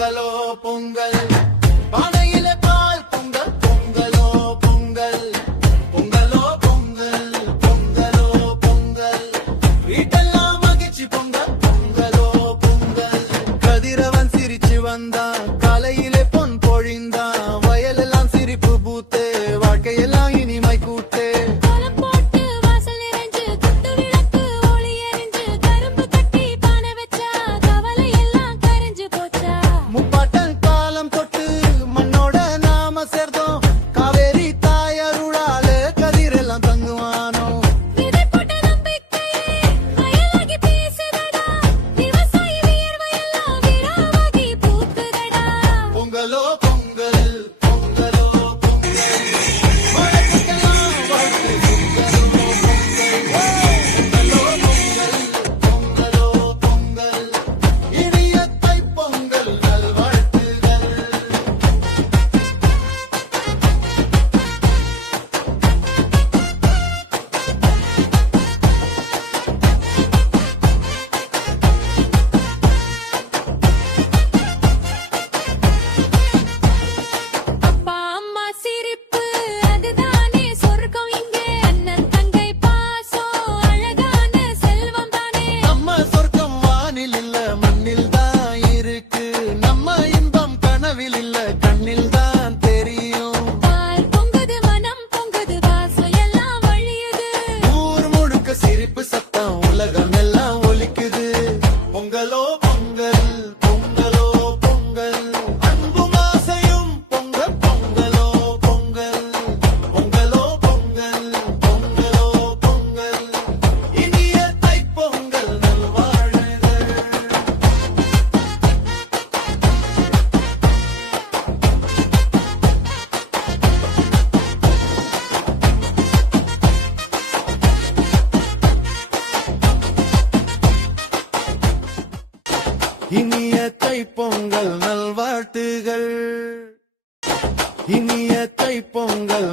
பொங்கலோ பொங்கல் பானையில பால் பொங்கல் பொங்கலோ பொங்கல் பொங்கலோ பொங்கல் பொங்கலோ பொங்கல் வீட்டெல்லாம் மகிழ்ச்சி பொங்கல் பொங்கலோ பொங்கல் கதிரவன் சிரிச்சு வந்தான் காலையிலே பொன் பொழிந்தான் வயலெல்லாம் சிரிப்பு பூத்தே வாழ்க்கையெல்லாம் இனிமை கூட்டே பொங்கலோ பொங்கல் பொங்கலோ பொங்கல் வாழ்க்கையெல்லாம் வாழ்த்து பொங்கலோ பொங்கல் பொங்கலோ பொங்கல் இனிய தைப்பொங்கல் நல்வாழ்த்துகள் பொங்கலோ பொங்கல் பொங்கலோ பொங்கல் அன்பும் ஆசையும் பொங்கல் பொங்கலோ பொங்கல் பொங்கலோ பொங்கல் பொங்கலோ பொங்கல் இனிய தைப்பொங்கல் நல்வாழ்த்துகள் இனிய தைப்பொங்கல் நல்வாழ்த்துகள் இனிய தைப்பொங்கல்